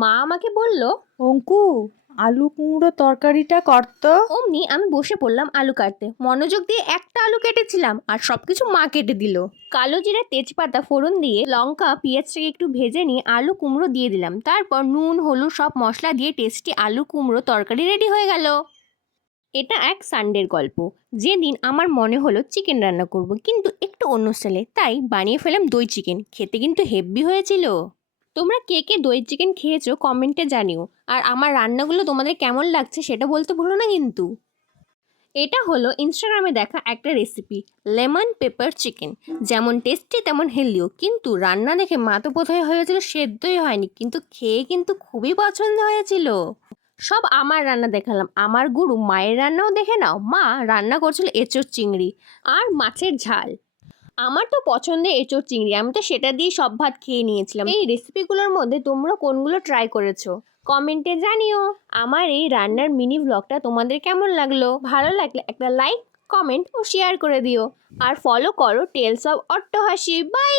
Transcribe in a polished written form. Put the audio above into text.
মা আমাকে বলল, অঙ্কু, আলু কুমড়ো তরকারিটা করতো। অমনি আমি বসে পড়লাম আলু কাটতে। মনোযোগ দিয়ে একটা আলু কেটেছিলাম আর সবকিছু মা কেটে দিল। কালো জিরা, তেজপাতা ফোড়ন দিয়ে লঙ্কা পেঁয়াজটাকে একটু ভেজে নিয়ে আলু কুমড়ো দিয়ে দিলাম। তারপর নুন হলুদ সব মশলা দিয়ে টেস্টি আলু কুমড়ো তরকারি রেডি হয়ে গেল। এটা এক সানডের গল্প, যেদিন আমার মনে হলো চিকেন রান্না করব, কিন্তু একটু অন্য স্টাইলে, তাই বানিয়ে ফেলাম দই চিকেন। খেতে কিন্তু হেভি হয়েছিল। তোমরা কে কে দই চিকেন খেয়েছো কমেন্টে জানিও। আর আমার রান্নাগুলো তোমাদের কেমন লাগছে সেটা বলতে ভুলো না কিন্তু। এটা হলো ইনস্টাগ্রামে দেখা একটা রেসিপি, লেমন পেপার চিকেন। যেমন টেস্টি তেমন হেলদিও, কিন্তু রান্না দেখে মা তো বোধহয় হয়েছিল সেদ্ধই হয়নি, কিন্তু খেয়ে কিন্তু খুবই পছন্দ হয়েছিল। সব আমার রান্না দেখালাম, আমার গুরু মায়ের রান্নাও দেখে নাও। মা রান্না করছিল এঁচোড় চিংড়ি আর মাছের ঝাল। আমার তো পছন্দের এঁচোড় চিংড়ি, আমি তো সেটা দিয়ে সব ভাত খেয়ে নিয়েছিলাম। এই রেসিপিগুলোর মধ্যে তোমরা কোনগুলো ট্রাই করেছো কমেন্টে জানিও। আমার এই রান্নার মিনি ব্লগটা তোমাদের কেমন লাগলো? ভালো লাগলে একটা লাইক, কমেন্ট ও শেয়ার করে দিও। আর ফলো করো টেলস অফ অট্টহাসি। বাই।